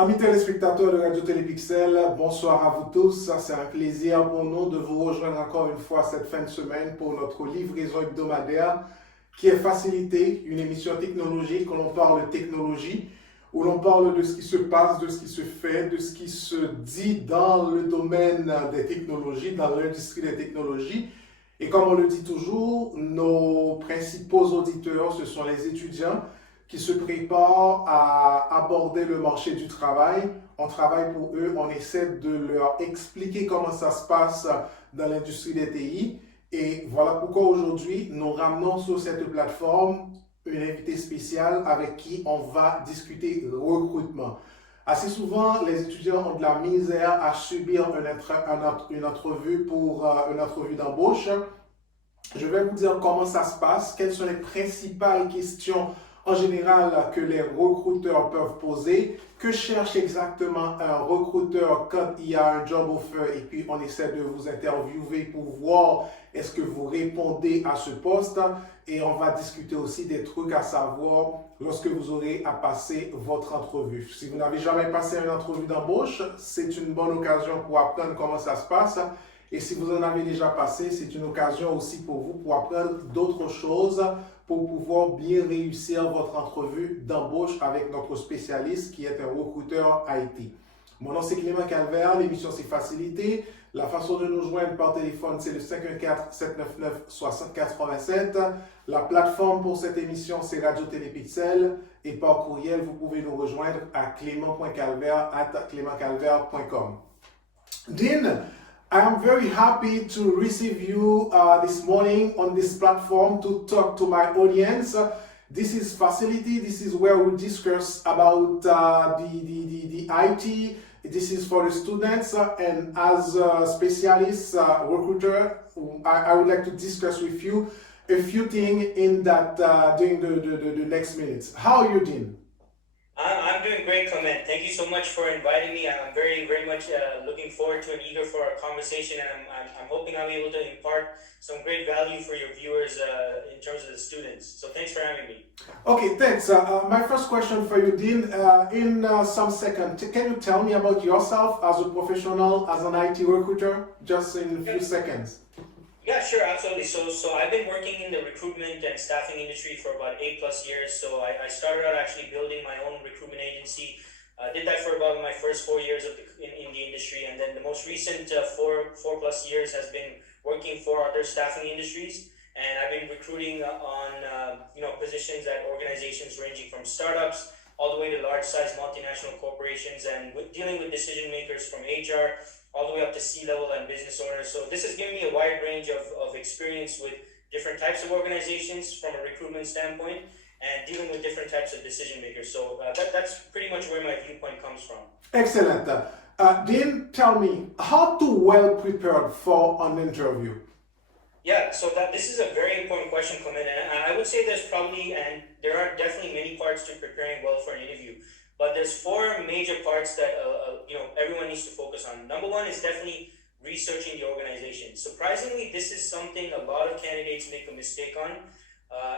Amis téléspectateurs de Radio Télépixel, bonsoir à vous tous. C'est un plaisir pour nous de vous rejoindre encore une fois cette fin de semaine pour notre livraison hebdomadaire qui est Facil It, une émission technologique où l'on parle de technologie, où l'on parle de ce qui se passe, de ce qui se fait, de ce qui se dit dans le domaine des technologies, dans l'industrie des technologies. Et comme on le dit toujours, nos principaux auditeurs, ce sont les étudiants qui se préparent à aborder le marché du travail. On travaille pour eux, on essaie de leur expliquer comment ça se passe dans l'industrie des TI. Et voilà pourquoi aujourd'hui, nous ramenons sur cette plateforme une invitée spéciale avec qui on va discuter recrutement. Assez souvent, les étudiants ont de la misère à subir une entrevue pour une entrevue d'embauche. Je vais vous dire comment ça se passe, quelles sont les principales questions en général que les recruteurs peuvent poser, que cherche exactement un recruteur quand il y a un job offer et puis on essaie de vous interviewer pour voir est-ce que vous répondez à ce poste, et on va discuter aussi des trucs à savoir lorsque vous aurez à passer votre entrevue. Si vous n'avez jamais passé une entrevue d'embauche, c'est une bonne occasion pour apprendre comment ça se passe. Et si vous en avez déjà passé, c'est une occasion aussi pour vous pour apprendre d'autres choses pour pouvoir bien réussir votre entrevue d'embauche avec notre spécialiste qui est un recruteur IT. Mon nom c'est Clément Calvaire, l'émission c'est Facil It. La façon de nous joindre par téléphone c'est le 514-799-6087. La plateforme pour cette émission c'est Radio Télépixel et par courriel vous pouvez nous rejoindre à clément.calvaire@clémentcalvaire.com. Dean, I am very happy to receive you this morning on this platform to talk to my audience. This is Facil It. This is where we discuss about the IT. This is for the students, and as a specialist recruiter, I would like to discuss with you a few things in that during the next minutes. How are you doing? I'm doing great, Clement. Thank you so much for inviting me. I'm very much looking forward to and eager for our conversation, and I'm hoping I'll be able to impart some great value for your viewers in terms of the students. So thanks for having me. Okay, thanks. My first question for you, Dean, in some second, can you tell me about yourself as a professional, as an IT recruiter, just in a few seconds? Yeah, sure, absolutely. So I've been working in the recruitment and staffing industry for about 8+ years. So I started out actually building my own recruitment agency. Did that for about my first 4 years in the industry, and then the most recent 4+ years has been working for other staffing industries. And I've been recruiting on positions at organizations ranging from startups all the way to large-size multinational corporations, and dealing with decision makers from HR all the way up to C-level and business owners. So this has given me a wide range of experience with different types of organizations from a recruitment standpoint and dealing with different types of decision makers. So that's pretty much where my viewpoint comes from. Excellent. Dean, tell me, how to well prepared for an interview? Yeah, so this is a very important question, Clement, and I would say there are definitely many parts to preparing well for an interview. But there's 4 major parts that everyone needs to focus on. Number one is definitely researching the organization. Surprisingly, this is something a lot of candidates make a mistake on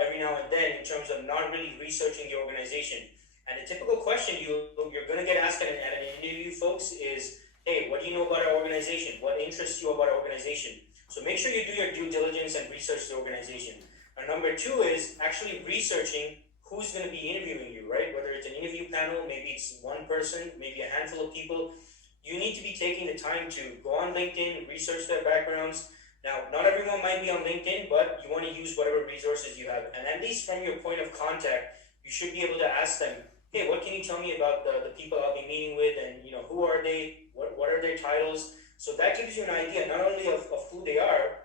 every now and then in terms of not really researching the organization. And the typical question you're going to get asked at an interview, folks, is, hey, what do you know about our organization? What interests you about our organization? So make sure you do your due diligence and research the organization. And number 2 is actually researching who's going to be interviewing you, right? Whether it's an interview panel, maybe it's one person, maybe a handful of people. You need to be taking the time to go on LinkedIn, research their backgrounds. Now, not everyone might be on LinkedIn, but you want to use whatever resources you have. And at least from your point of contact, you should be able to ask them, hey, what can you tell me about the people I'll be meeting with, and who are they, what are their titles? So that gives you an idea not only of who they are,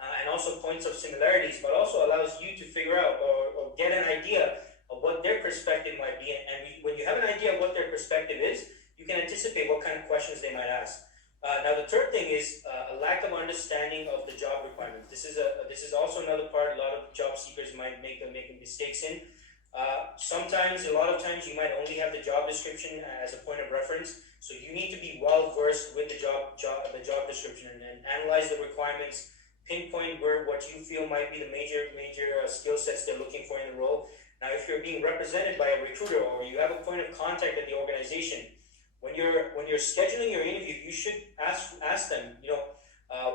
and also points of similarities, but also allows you to figure out or get an idea of what their perspective might be. And when you have an idea of what their perspective is, you can anticipate what kind of questions they might ask. Now, the third thing is a lack of understanding of the job requirements. This is also another part a lot of job seekers might make mistakes in. A lot of times, you might only have the job description as a point of reference. So you need to be well versed with the job description and analyze the requirements, pinpoint what you feel might be the major skill sets they're looking for in the role, Now, if you're being represented by a recruiter or you have a point of contact at the organization, when you're scheduling your interview, you should ask them,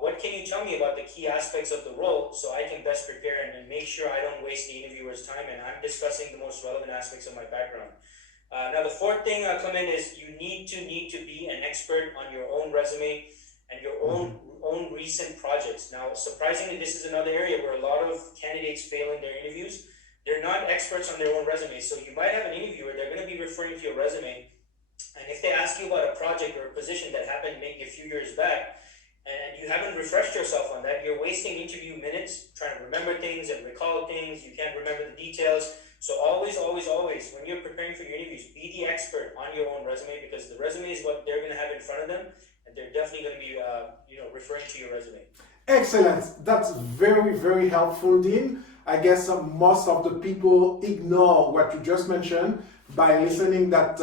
what can you tell me about the key aspects of the role so I can best prepare and make sure I don't waste the interviewer's time and I'm discussing the most relevant aspects of my background. Now, the fourth thing I'll come in is you need to be an expert on your own resume and your own recent projects. Now, surprisingly, this is another area where a lot of candidates fail in their interviews. They're not experts on their own resume. So you might have an interviewer, they're going to be referring to your resume. And if they ask you about a project or a position that happened maybe a few years back, and you haven't refreshed yourself on that, you're wasting interview minutes trying to remember things and recall things. You can't remember the details. So always, when you're preparing for your interviews, be the expert on your own resume, because the resume is what they're going to have in front of them, and they're definitely going to be, referring to your resume. Excellent. That's very, very helpful, Dean. I guess most of the people ignore what you just mentioned. By listening that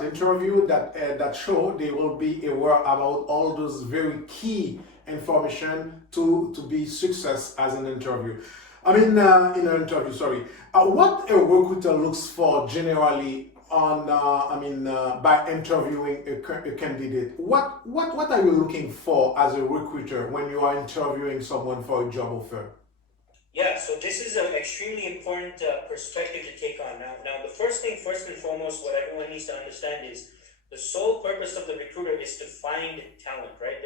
interview, that show, they will be aware about all those very key information to be success as an interview. In an interview, sorry. What a recruiter looks for generally on, by interviewing a candidate. What are you looking for as a recruiter when you are interviewing someone for a job offer? Yeah, so this is an extremely important perspective to take on. Now, the first and foremost, what everyone needs to understand is the sole purpose of the recruiter is to find talent, right?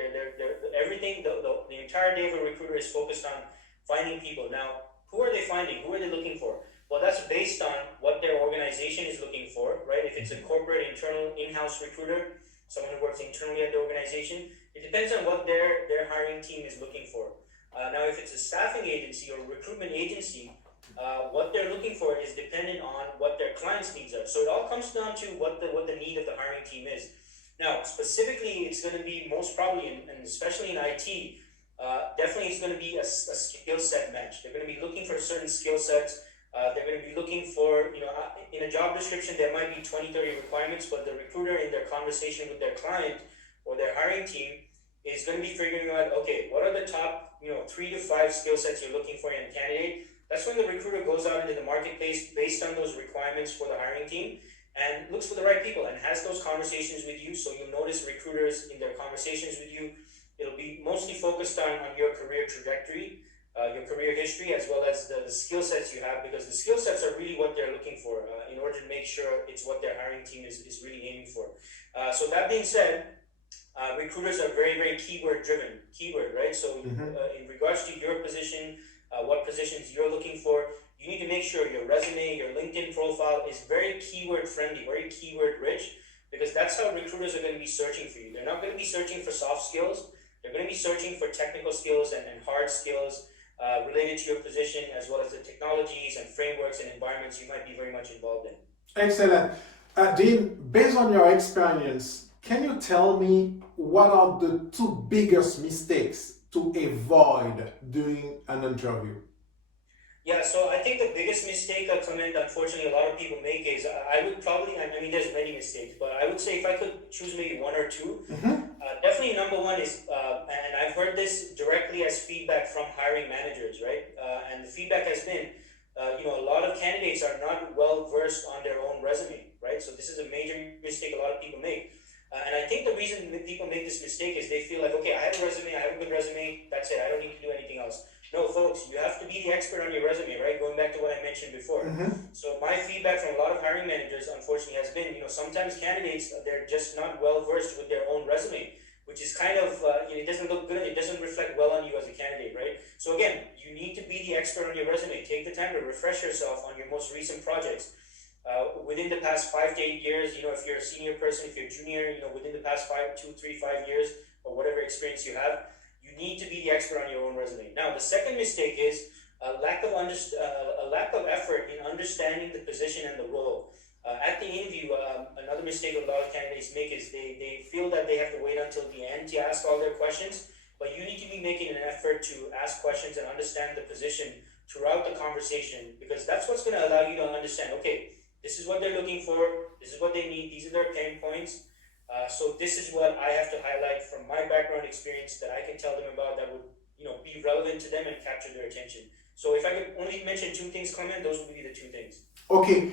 Everything, the entire day of a recruiter is focused on finding people. Now, who are they finding? Who are they looking for? Well, that's based on what their organization is looking for, right? If it's a corporate, internal, in-house recruiter, someone who works internally at the organization, it depends on what their hiring team is looking for. Now, if it's a staffing agency or recruitment agency, what they're looking for is dependent on what their clients' needs are. So it all comes down to what the need of the hiring team is. Now, specifically, it's going to be most probably, and especially in IT, definitely it's going to be a skill set match. They're going to be looking for certain skill sets. They're going to be looking for, in a job description, there might be 20, 30 requirements, but the recruiter in their conversation with their client or their hiring team is going to be figuring out, okay, what are the top 3 to 5 skill sets you're looking for in a candidate. That's when the recruiter goes out into the marketplace based on those requirements for the hiring team and looks for the right people and has those conversations with you. So you'll notice recruiters in their conversations with you, it'll be mostly focused on your career trajectory, your career history, as well as the skill sets you have, because the skill sets are really what they're looking for in order to make sure it's what their hiring team is really aiming for. So that being said, recruiters are very, very keyword, right? So in regards to your position, what positions you're looking for, you need to make sure your resume, your LinkedIn profile is very keyword friendly, very keyword rich, because that's how recruiters are going to be searching for you. They're not going to be searching for soft skills. They're going to be searching for technical skills and hard skills related to your position, as well as the technologies and frameworks and environments you might be very much involved in. Excellent. Dean, based on your experience, can you tell me what are the 2 biggest mistakes to avoid during an interview? Yeah, so I think the biggest mistake unfortunately, a lot of people make is I would probably, there's many mistakes, but I would say if I could choose maybe 1 or 2, definitely number 1 is, and I've heard this directly as feedback from hiring managers, right? And the feedback has been, a lot of candidates are not well versed on their own resume, right? So this is a major mistake a lot of people make. And I think the reason that people make this mistake is they feel like, okay, I have a resume, I have a good resume, that's it, I don't need to do anything else. No, folks, you have to be the expert on your resume, right? Going back to what I mentioned before. So my feedback from a lot of hiring managers, unfortunately, has been, sometimes candidates, they're just not well versed with their own resume, which is kind of, it doesn't look good, it doesn't reflect well on you as a candidate, right? So again, you need to be the expert on your resume. Take the time to refresh yourself on your most recent projects. Within the past 5 to 8 years, if you're a senior person, if you're junior, within the past 2, 3, 5 years, or whatever experience you have, you need to be the expert on your own resume. Now, the second mistake is a lack of effort in understanding the position and the role. At the interview, another mistake a lot of candidates make is they feel that they have to wait until the end to ask all their questions, but you need to be making an effort to ask questions and understand the position throughout the conversation, because that's what's going to allow you to understand, okay, this is what they're looking for, this is what they need, these are their pain points. So this is what I have to highlight from my background experience that I can tell them about that would be relevant to them and capture their attention. So if I could only mention two things, Clement, those would be the two things. Okay.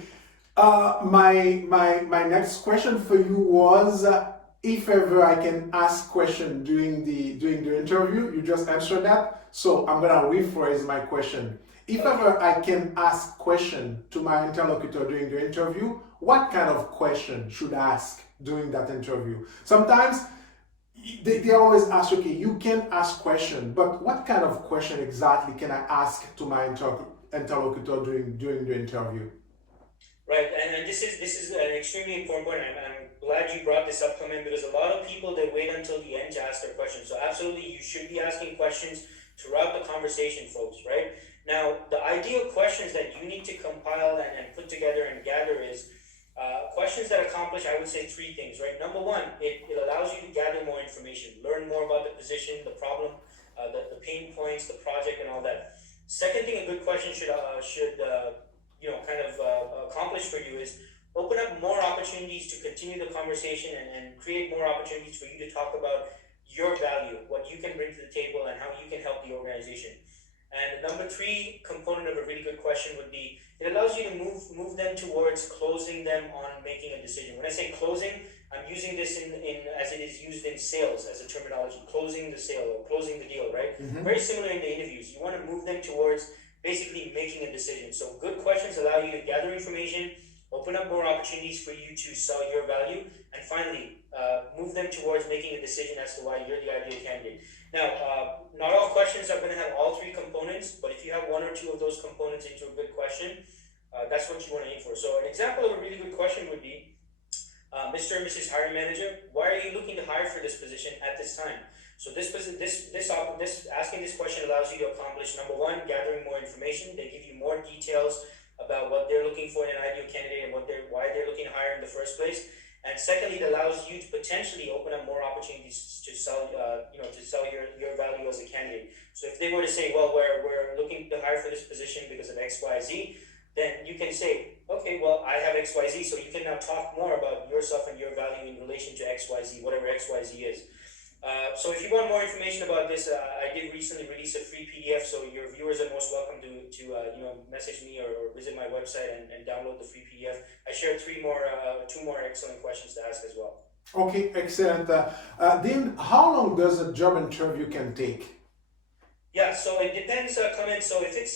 My next question for you was if ever I can ask question during the interview. You just answered that, so I'm gonna rephrase my question. If ever I can ask question to my interlocutor during the interview, what kind of question should I ask during that interview? Sometimes they always ask, okay, you can ask question, but what kind of question exactly can I ask to my interlocutor during the interview? Right, and this is an extremely important point. I'm glad you brought this up, Clement, because a lot of people, they wait until the end to ask their questions. So absolutely, you should be asking questions throughout the conversation, folks, right? Now, the ideal questions that you need to compile and put together and gather is questions that accomplish, I would say, three things, right? Number one, it allows you to gather more information, learn more about the position, the problem, the pain points, the project, and all that. Second thing a good question should accomplish for you is open up more opportunities to continue the conversation and create more opportunities for you to talk about your value, what you can bring to the table, and how you can help the organization. And the number three component of a really good question would be it allows you to move them towards closing them on making a decision. When I say closing, I'm using this in as it is used in sales as a terminology, closing the sale or closing the deal, right? Mm-hmm. Very similar in the interviews. You want to move them towards basically making a decision. So good questions allow you to gather information, open up more opportunities for you to sell your value, and finally, move them towards making a decision as to why you're the ideal candidate. Now, not all questions are going to have all three components, but if you have one or two of those components into a good question, that's what you want to aim for. So an example of a really good question would be, Mr. and Mrs. Hiring Manager, why are you looking to hire for this position at this time? So asking this question allows you to accomplish, number one, gathering more information. They give you more details about what they're looking for in an ideal candidate and why they're looking to hire in the first place. And secondly, it allows you to potentially open up more opportunities to sell your value as a candidate. So if they were to say, well, we're looking to hire for this position because of X, Y, Z, then you can say, okay, well, I have X, Y, Z, so you can now talk more about yourself and your value in relation to X, Y, Z, whatever X, Y, Z is. So if you want more information about this, I did recently release a free PDF, so your viewers are most welcome to message me or visit my website and download the free PDF. I shared two more excellent questions to ask as well. Okay, excellent. Dean, how long does a job interview can take? Yeah, so it depends, Clement. So if it's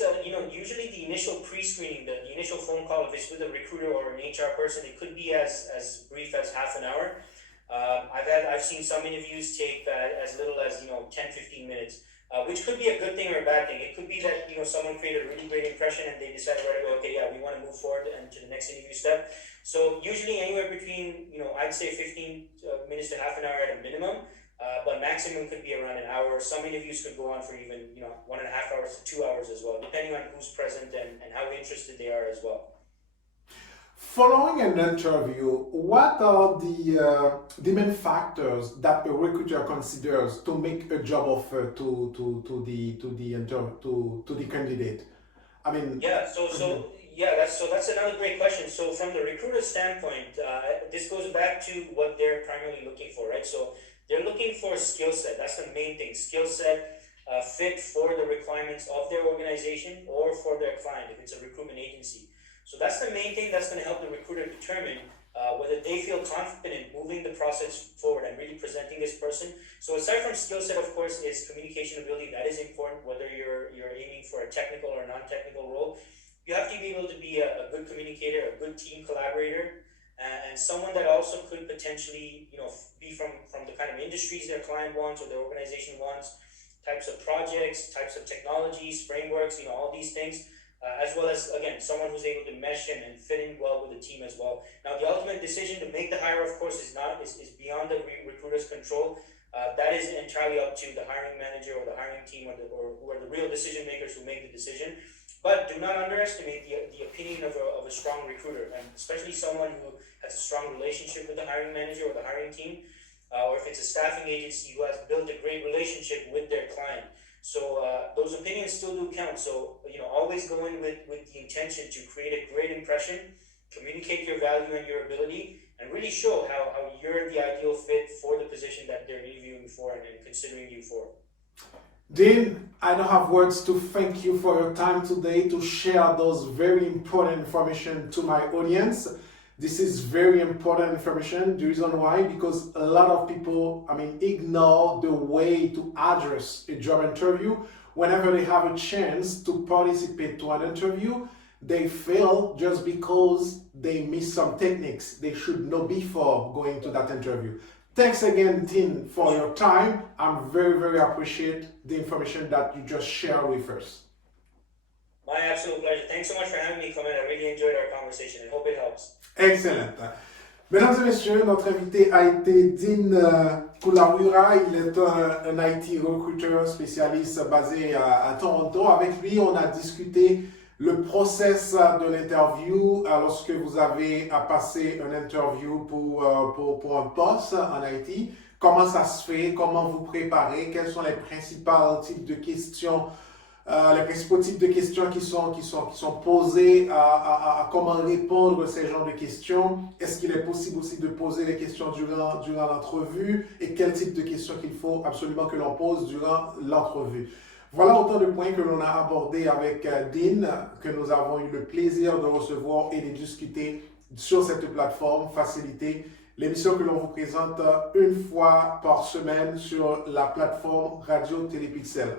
usually the initial pre-screening, the initial phone call, if it's with a recruiter or an HR person, it could be as brief as half an hour. I've seen some interviews take as little as 10-15 minutes, which could be a good thing or a bad thing. It could be that someone created a really great impression and they decided right away, okay, yeah, we want to move forward and to the next interview step. So usually anywhere between I'd say 15 minutes to half an hour at a minimum, but maximum could be around an hour. Some interviews could go on for even 1.5 hours to 2 hours as well, depending on who's present and how interested they are as well. Following an interview, what are the main factors that a recruiter considers to make a job offer to the candidate? I mean, that's another great question. So from the recruiter standpoint, this goes back to what they're primarily looking for, right? So they're looking for skill set. That's the main thing. Skill set fit for the requirements of their organization or for their client if it's a recruitment agency. So that's the main thing that's going to help the recruiter determine whether they feel confident moving the process forward and really presenting this person. So aside from skill set, of course, is communication ability. That is important, whether you're aiming for a technical or non-technical role. You have to be able to be a good communicator, a good team collaborator, and someone that also could potentially be from the kind of industries their client wants or their organization wants, types of projects, types of technologies, frameworks, all these things. As well as, again, someone who's able to mesh in and fit in well with the team as well. Now, the ultimate decision to make the hire, of course, is beyond the recruiter's control. That is entirely up to the hiring manager or the hiring team or who are the real decision makers who make the decision. But do not underestimate the opinion of a strong recruiter, and especially someone who has a strong relationship with the hiring manager or the hiring team, or if it's a staffing agency who has built a great relationship with their client. So those opinions still do count. So always go in with the intention to create a great impression, communicate your value and your ability, and really show how you're the ideal fit for the position that they're interviewing for and considering you for. Dean, I don't have words to thank you for your time today to share those very important information to my audience. This is very important information. The reason why, because a lot of people, ignore the way to address a job interview. Whenever they have a chance to participate to an interview, they fail just because they miss some techniques they should know before going to that interview. Thanks again, Dean, for your time. I'm very, very appreciate the information that you just shared with us. My absolute pleasure. Thanks so much for having me come in. I really enjoyed our conversation and hope it helps. Excellent. Mesdames et messieurs, notre invité a été Dean Kulaweera. Il est un IT recruteur spécialiste basé à Toronto. Avec lui, on a discuté le process de l'interview lorsque vous avez à passer une interview pour un poste en IT. Comment ça se fait? Comment vous préparez? Quels sont les principaux types de questions? Les principaux types de questions qui sont posées, à comment répondre à ces genres de questions. Est-ce qu'il est possible aussi de poser les questions durant l'entrevue et quel type de questions qu'il faut absolument que l'on pose durant l'entrevue. Voilà autant de points que l'on a abordés avec Dean, que nous avons eu le plaisir de recevoir et de discuter sur cette plateforme Facil It, l'émission que l'on vous présente une fois par semaine sur la plateforme Radio Télépixel.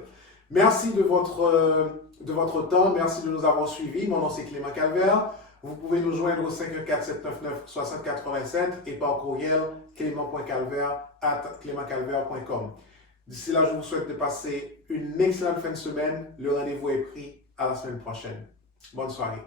Merci de votre temps, merci de nous avoir suivis. Mon nom c'est Clément Calvaire. Vous pouvez nous joindre au 514-799-6087 et par courriel clément.calvaire@clémentcalvaire.com. D'ici là, je vous souhaite de passer une excellente fin de semaine. Le rendez-vous est pris à la semaine prochaine. Bonne soirée.